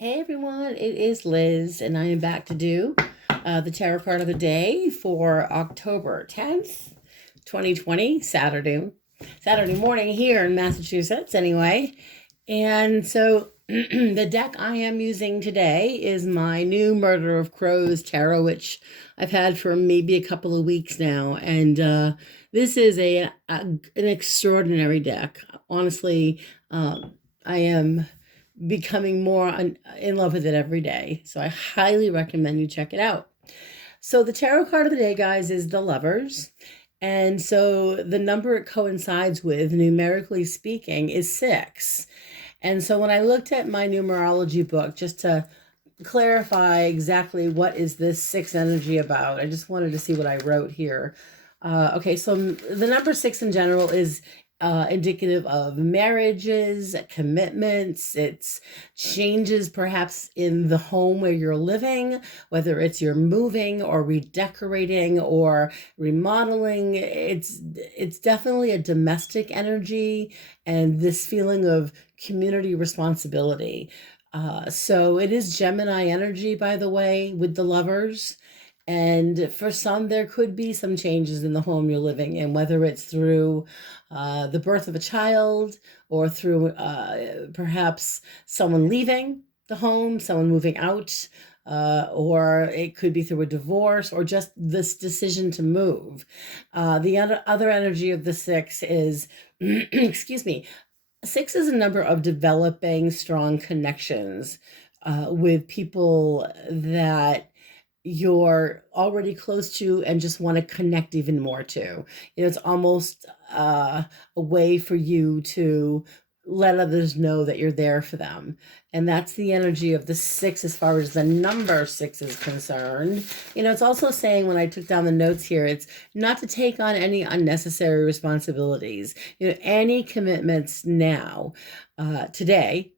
Hey everyone, it is Liz, and I am back to do the tarot card of the day for October 10th, 2020, Saturday morning here in Massachusetts, anyway. And so the deck I am using today is my new Murder of Crows tarot, which I've had for maybe a couple of weeks now. And this is an extraordinary deck. Honestly, I am becoming more in love with it every day. So I highly recommend you check it out. So the tarot card of the day, guys, is the Lovers. And so the number it coincides with, numerically speaking, is 6. And so when I looked at my numerology book, just to clarify exactly what is this 6 energy about, I just wanted to see what I wrote here. Okay, so the number 6 in general is indicative of marriages, commitments. It's changes perhaps in the home where you're living, whether it's you're moving or redecorating or remodeling. It's definitely a domestic energy and this feeling of community responsibility. So it is Gemini energy, by the way, with the Lovers. And for some, there could be some changes in the home you're living in, whether it's through the birth of a child or through perhaps someone leaving the home, someone moving out, or it could be through a divorce or just this decision to move. The other energy of the 6 is, excuse me, 6 is a number of developing strong connections with people that you're already close to and just want to connect even more to. It's almost a way for you to let others know that you're there for them. And that's the energy of the 6 as far as the number 6 is concerned. It's also saying, when I took down the notes here, it's not to take on any unnecessary responsibilities. Any commitments now, today,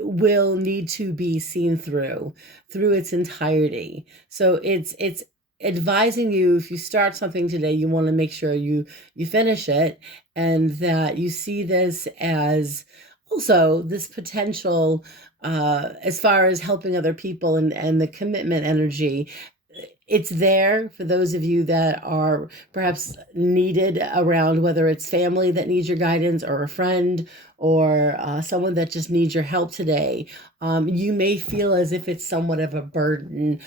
will need to be seen through its entirety. So it's advising you, if you start something today, you want to make sure you finish it, and that you see this as also this potential as far as helping other people, and the commitment energy. It's there for those of you that are perhaps needed around, whether it's family that needs your guidance or a friend or someone that just needs your help today. You may feel as if it's somewhat of a burden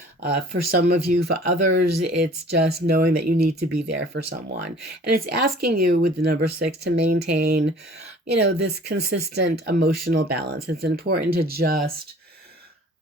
for some of you. For others, it's just knowing that you need to be there for someone. And it's asking you with the number 6 to maintain, this consistent emotional balance. It's important to just,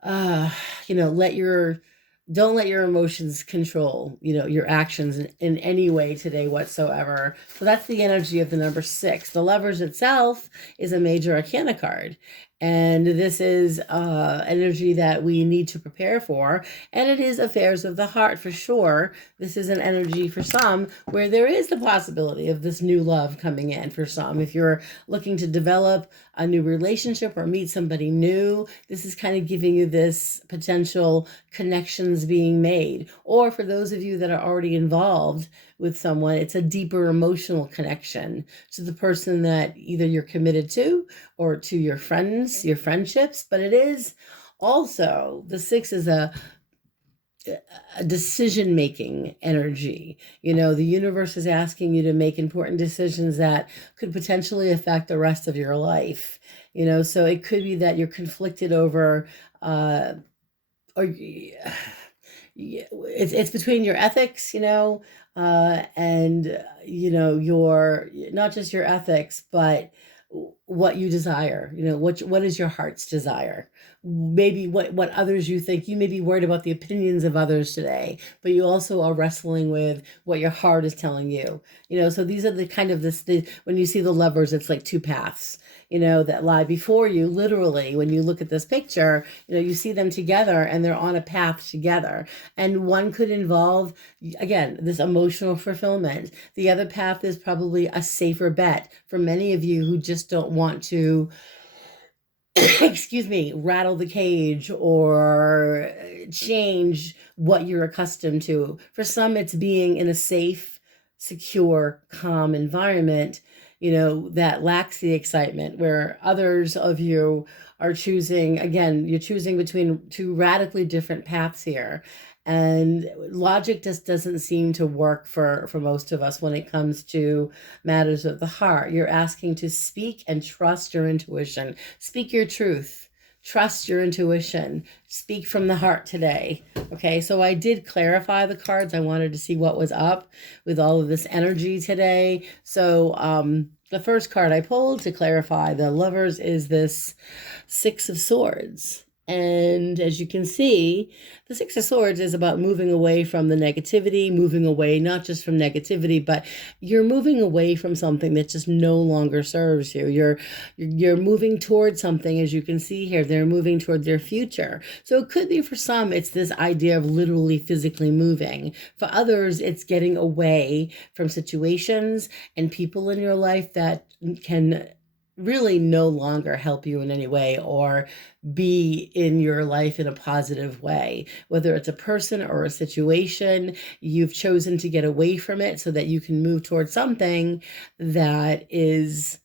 uh, let your don't let your emotions control your actions in any way today whatsoever. So that's the energy of the number 6. The Lovers itself is a major arcana card, and this is energy that we need to prepare for, and it is affairs of the heart for sure. This is an energy for some where there is the possibility of this new love coming in. For some, if you're looking to develop a new relationship or meet somebody new, this is kind of giving you this potential connections being made. Or for those of you that are already involved with someone, it's a deeper emotional connection to the person that either you're committed to or to your friends, your friendships. But it is also, the 6 is a decision making energy. The universe is asking you to make important decisions that could potentially affect the rest of your life. So it could be that you're conflicted over or it's between your ethics, and your, not just your ethics, but what you desire. What is your heart's desire? Maybe what others, you think you may be worried about the opinions of others today, but you also are wrestling with what your heart is telling you. So these are the kind of when you see the Lovers, it's like two paths that lie before you. Literally, when you look at this picture, you see them together and they're on a path together. And one could involve, again, this emotional fulfillment. The other path is probably a safer bet for many of you who just don't want to, excuse me, rattle the cage or change what you're accustomed to. For some, it's being in a safe, secure, calm environment, that lacks the excitement, where others of you are choosing, again, you're choosing between two radically different paths here. And logic just doesn't seem to work for most of us when it comes to matters of the heart. You're asking to speak and trust your intuition. Speak your truth. Trust your intuition. Speak from the heart today. Okay, so I did clarify the cards. I wanted to see what was up with all of this energy today. So the first card I pulled to clarify the Lovers is this Six of Swords. And as you can see, the Six of Swords is about moving away from the negativity, moving away not just from negativity, but you're moving away from something that just no longer serves you. You're moving towards something, as you can see here. They're moving toward their future. So it could be for some, it's this idea of literally physically moving. For others, it's getting away from situations and people in your life that can really no longer help you in any way or be in your life in a positive way. Whether it's a person or a situation, you've chosen to get away from it so that you can move towards something that is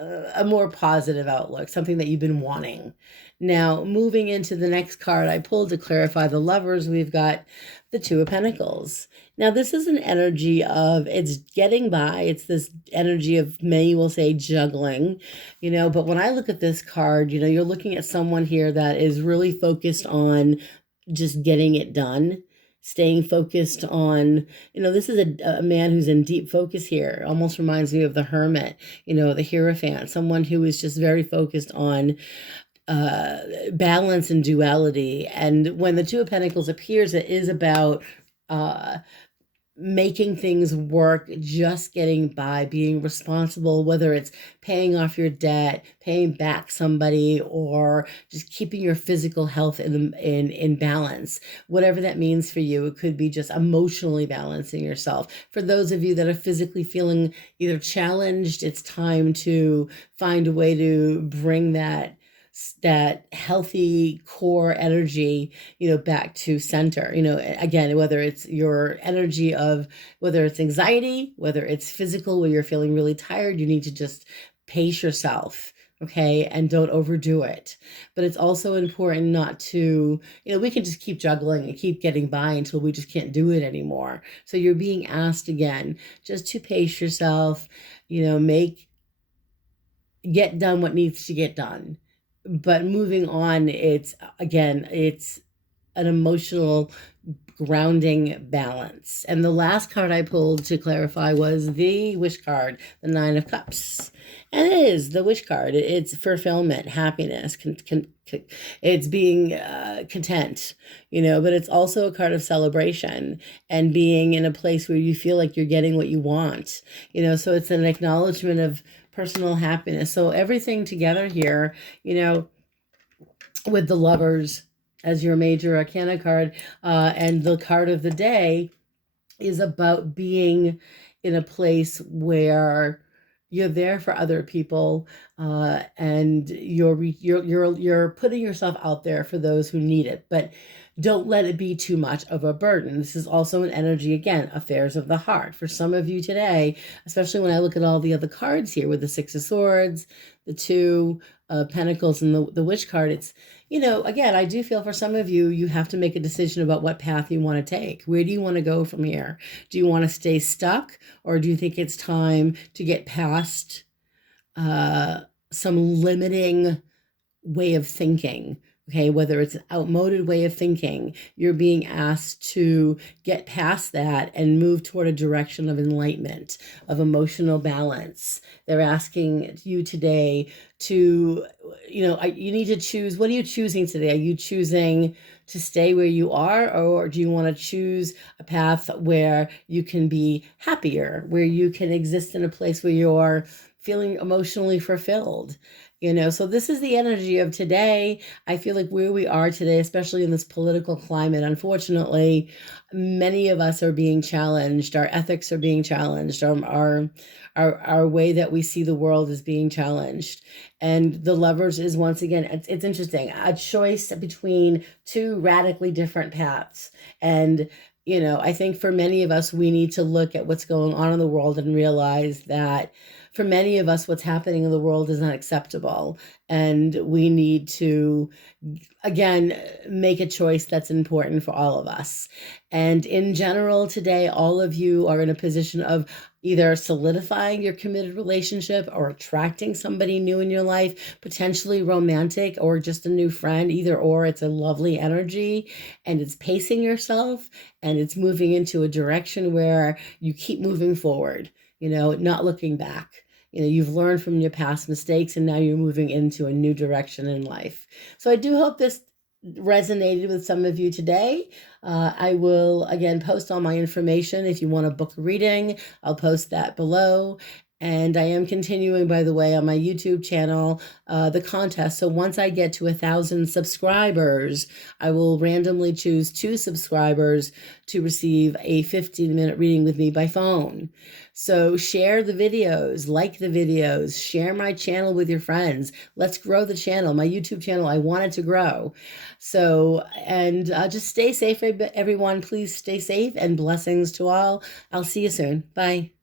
a more positive outlook, something that you've been wanting. Now, moving into the next card I pulled to clarify the Lovers, we've got the Two of Pentacles. Now, this is an energy of it's getting by. It's this energy of, many will say, juggling, but when I look at this card, you're looking at someone here that is really focused on just getting it done. Staying focused on, this is a man who's in deep focus here. Almost reminds me of the Hermit, the Hierophant, someone who is just very focused on balance and duality. And when the Two of Pentacles appears, it is about making things work, just getting by, being responsible, whether it's paying off your debt, paying back somebody, or just keeping your physical health in balance. Whatever that means for you, it could be just emotionally balancing yourself. For those of you that are physically feeling either challenged, it's time to find a way to bring that healthy core energy, back to center, again, whether it's your energy of, whether it's anxiety, whether it's physical, where you're feeling really tired, you need to just pace yourself. Okay. And don't overdo it. But it's also important not to, we can just keep juggling and keep getting by until we just can't do it anymore. So you're being asked again, just to pace yourself, get done what needs to get done. But moving on, it's an emotional grounding balance. And the last card I pulled to clarify was the Wish card, the Nine of Cups. And it is the Wish card. It's fulfillment, happiness, it's being content, but it's also a card of celebration and being in a place where you feel like you're getting what you want, so it's an acknowledgement of personal happiness. So everything together here, with the Lovers as your major arcana card, and the card of the day is about being in a place where you're there for other people, and you're putting yourself out there for those who need it, but don't let it be too much of a burden. This is also an energy, again, affairs of the heart. For some of you today, especially when I look at all the other cards here with the Six of Swords, the Two of Pentacles, and the Wish card, it's, again, I do feel for some of you, you have to make a decision about what path you want to take. Where do you want to go from here? Do you want to stay stuck, or do you think it's time to get past some limiting way of thinking? Okay, whether it's an outmoded way of thinking, you're being asked to get past that and move toward a direction of enlightenment, of emotional balance. They're asking you today to, you need to choose. What are you choosing today? Are you choosing to stay where you are, or do you want to choose a path where you can be happier, where you can exist in a place where you're feeling emotionally fulfilled? So this is the energy of today. I feel like where we are today, especially in this political climate, unfortunately, many of us are being challenged. Our ethics are being challenged. Our way that we see the world is being challenged. And the Lovers is, once again, it's interesting, a choice between two radically different paths. And I think for many of us, we need to look at what's going on in the world and realize that for many of us, what's happening in the world is not acceptable. And we need to, again, make a choice that's important for all of us. And in general, today, all of you are in a position of either solidifying your committed relationship or attracting somebody new in your life, potentially romantic or just a new friend, either or. It's a lovely energy, and it's pacing yourself, and it's moving into a direction where you keep moving forward, not looking back. You've learned from your past mistakes, and now you're moving into a new direction in life. So I do hope this resonated with some of you today. I will, again, post all my information. If you want to book a reading, I'll post that below. And I am continuing, by the way, on my YouTube channel, the contest. So once I get to 1,000 subscribers, I will randomly choose 2 subscribers to receive a 15-minute reading with me by phone. So share the videos, like the videos, share my channel with your friends. Let's grow the channel, my YouTube channel. I want it to grow. So, and just stay safe, everyone. Please stay safe, and blessings to all. I'll see you soon. Bye.